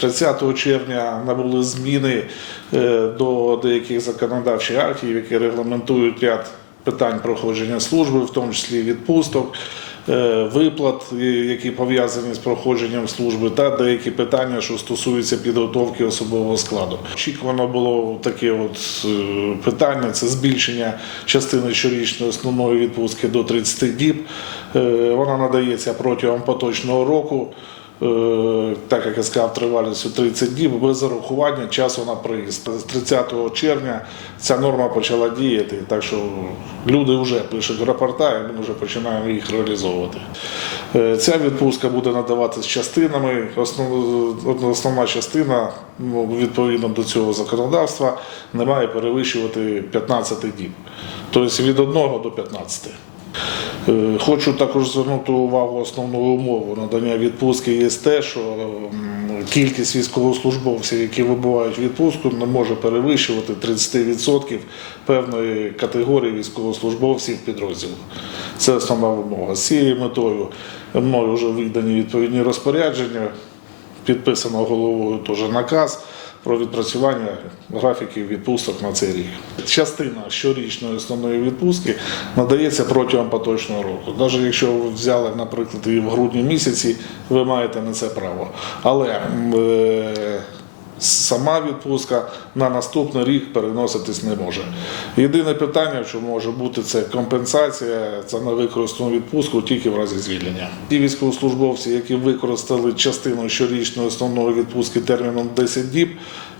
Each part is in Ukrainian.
30 червня набули зміни е, до деяких законодавчих актів, які регламентують ряд питань проходження служби, в тому числі відпусток, е, виплат, які пов'язані з проходженням служби, та деякі питання, що стосуються підготовки особового складу. Очікувано було таке от е, питання: це збільшення частини щорічної основної відпустки до 30 діб. Вона надається протягом поточного року. Е, так як я сказав, тривалістю 30 діб без зарахування часу на приїзд. З 30 червня ця норма почала діяти, так що люди вже пишуть рапорта, і ми вже починаємо їх реалізовувати. Е, Ця відпустка буде надаватися частинами. Основ- Основна частина, ну, відповідно до цього законодавства, не має перевищувати 15 діб, тобто від 1 до 15. Е, Хочу також звернути увагу основну умову надання відпустки є те, що кількість військовослужбовців, які вибувають відпустку, не може перевищувати 30% певної категорії військовослужбовців підрозділу. Це основна вимога. З цією метою мною вже видані відповідні розпорядження, підписано головою теж наказ про відпрацювання графіків відпусток на цей рік. Частина щорічної основної відпустки надається протягом поточного року. Навіть якщо ви взяли, наприклад, і в грудні місяці, ви маєте на це право. Але е, сама відпустка на наступний рік переноситись не може. Єдине питання, що може бути, це компенсація за невикористану відпустку тільки в разі звільнення. Ті військовослужбовці, які використали частину щорічної основної відпустки терміном 10 діб,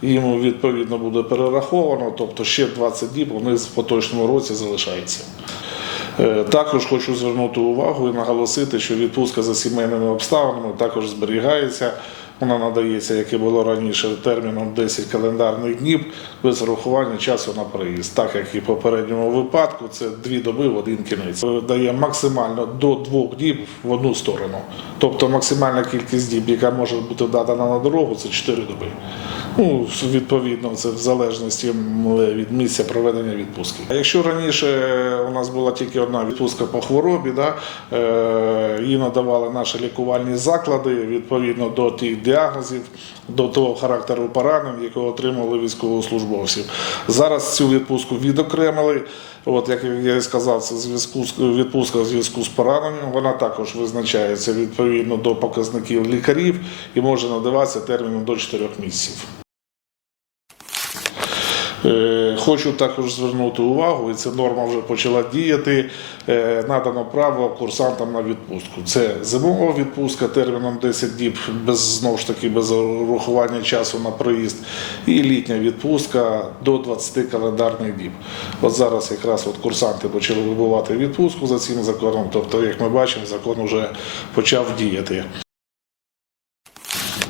їм відповідно буде перераховано, тобто ще 20 діб вони в поточному році залишаються. Е, Також хочу звернути увагу і наголосити, що відпустка за сімейними обставинами також зберігається. Вона надається, як і було раніше, терміном 10 календарних днів без урахування часу на приїзд. Так як і в попередньому випадку, це дві доби в один кінець. Дає максимально до двох діб в одну сторону. Тобто максимальна кількість діб, яка може бути дадана на дорогу, це 4 доби. Ну, відповідно, це в залежності від місця проведення відпустки. А якщо раніше у нас була тільки одна відпустка по хворобі, да, е, її надавали наші лікувальні заклади відповідно до тих діагнозів, до того характеру поранень, якого отримали військовослужбовці. Зараз цю відпустку відокремили. От як я і сказав, це зв'язку відпустка в зв'язку з пораненням. Вона також визначається відповідно до показників лікарів і може надаватися терміном до 4 місяців. Е, Хочу також звернути увагу, і ця норма вже почала діяти. е, Надано право курсантам на відпустку. Це зимова відпустка терміном 10 діб, без знову ж таки без урахування часу на приїзд, і літня відпустка до 20 календарних діб. От зараз якраз от курсанти почали вибувати відпустку за цим законом. Тобто, як ми бачимо, закон вже почав діяти.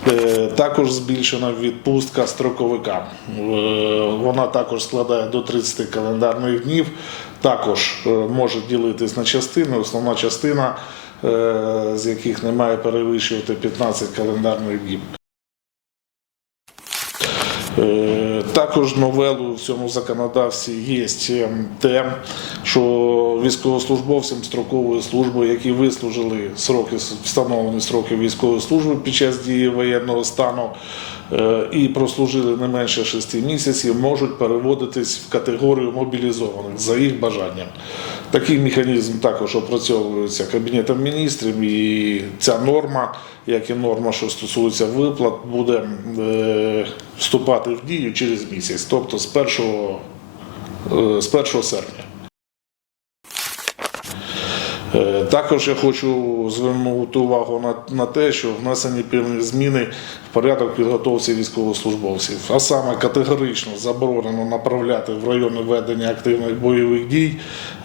Е, Також збільшена відпустка строковика. Е, Вона також складає до 30 календарних днів. Також е, може ділитись на частини. Основна частина, з яких не має перевищувати 15 календарних діб. Також новелою в цьому законодавстві є те, що військовослужбовцям строкової служби, які вислужили сроки, встановлені сроки військової служби під час дії воєнного стану е, і прослужили не менше 6 місяців, можуть переводитись в категорію мобілізованих за їх бажанням. Такий механізм також опрацьовується Кабінетом міністрів, і ця норма, як і норма, що стосується виплат, буде е, вступати в дію через місяць, тобто з 1, е, з 1 серпня. Е, Також я хочу звернути увагу на, на те, що внесені певні зміни в порядок підготовці військовослужбовців, а саме категорично заборонено направляти в райони ведення активних бойових дій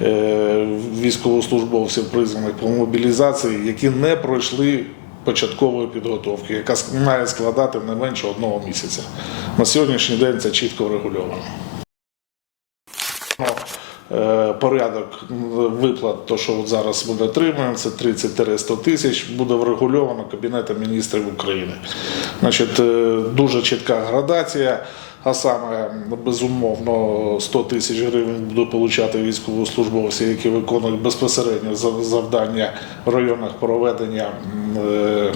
е, військовослужбовців, призваних по мобілізації, які не пройшли початкової підготовки, яка має складати не менше одного місяця. На сьогоднішній день це чітко врегульовано. Е, Порядок виплат, то що от зараз буде отримуємо, це 30-100 тисяч, буде врегульовано Кабінетом міністрів України. Значить, е, дуже чітка градація, а саме безумовно 100 тисяч гривень будуть отримати військовослужбовці, які виконують безпосередньо зав- завдання в районах проведення е,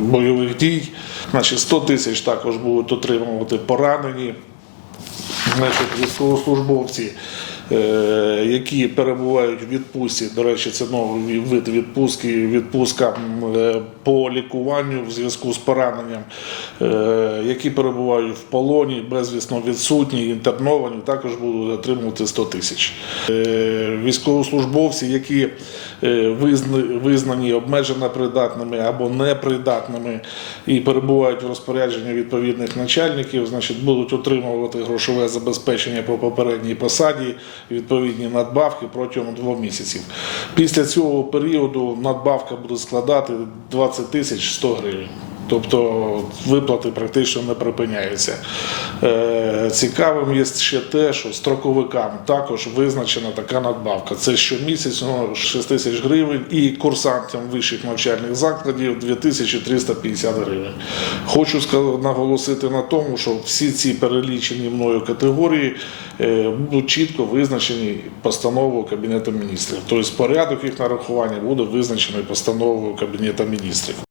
бойових дій. Значить, 100 тисяч також будуть отримувати поранені значить, військовослужбовці, які перебувають в відпустці. До речі, це новий вид відпустки, відпустка е, по лікуванню в зв'язку з пораненням, е, які перебувають в полоні, безвісно відсутні, інтерновані, також будуть отримувати 100 тисяч. Е, Військовослужбовці, які е, визна- визнані обмежено придатними або непридатними і перебувають в розпорядженні відповідних начальників, значить, будуть отримувати грошове забезпечення по попередній посаді, відповідні надбавки протягом двох місяців. Після цього періоду надбавка буде складати 20 тисяч 100 гривень. Тобто виплати практично не припиняються. Е, Цікавим є ще те, що строковикам також визначена така надбавка. Це щомісячно 6 тисяч гривень і курсантам вищих навчальних закладів 2350 гривень. Хочу наголосити на тому, що всі ці перелічені мною категорії е, будуть чітко визначені постановою Кабінету міністрів. Тобто порядок їх нарахування буде визначений постановою Кабінету міністрів.